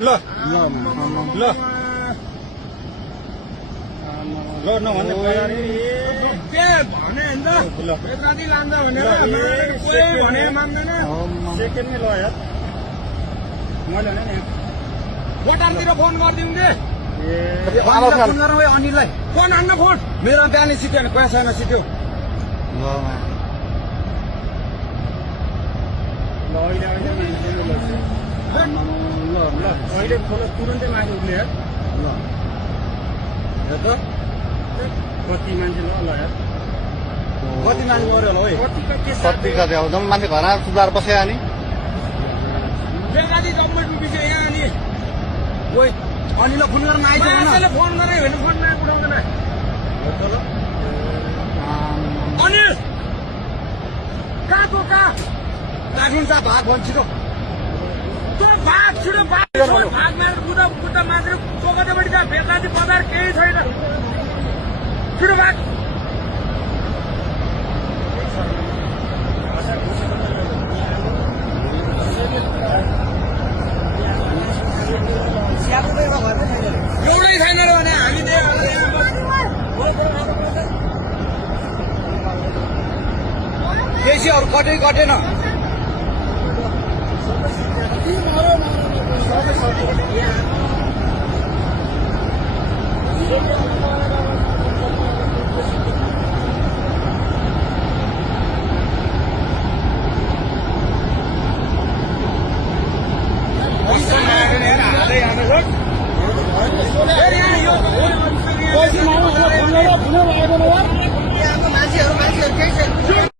ल ल ल नभन्ने भने राति लान्छ भनेर भने मान्दैन सेकेन्डमै ल यार मैले भने नि बटारतिर फोन गरिदिउँ कि फोन गरौँ है अनिललाई फोन हान्न फोन मेरो बिहानै सिक्यो भने पैसामा सिक्यो ल अहिले अहिले खोला तुरन्तै माथि उठ्ने यार ल हेर त कति मान्छे ल यार कति मान्छे मऱ्यो होला है कति कति अब जम्मै मान्छे घर आएर सुधार बस्यो नि बेलादी जम्मै डुबिसक्यो यहाँ अनि ओइ अनिललाई फोन गर्न आइसक्यो फोन गरे भने फोन उठाउँदैन अनिल कहाँको कहाँ काट्नु छ भाग भन्छ छिटो भाग छिटो भाग मात्र बुद्ध मात्र कोकतापट्टि जा बेलादी बजार केही छैन छिटो भाग एउटै छैन भने हामी बेसी अरू कटेन Thank you.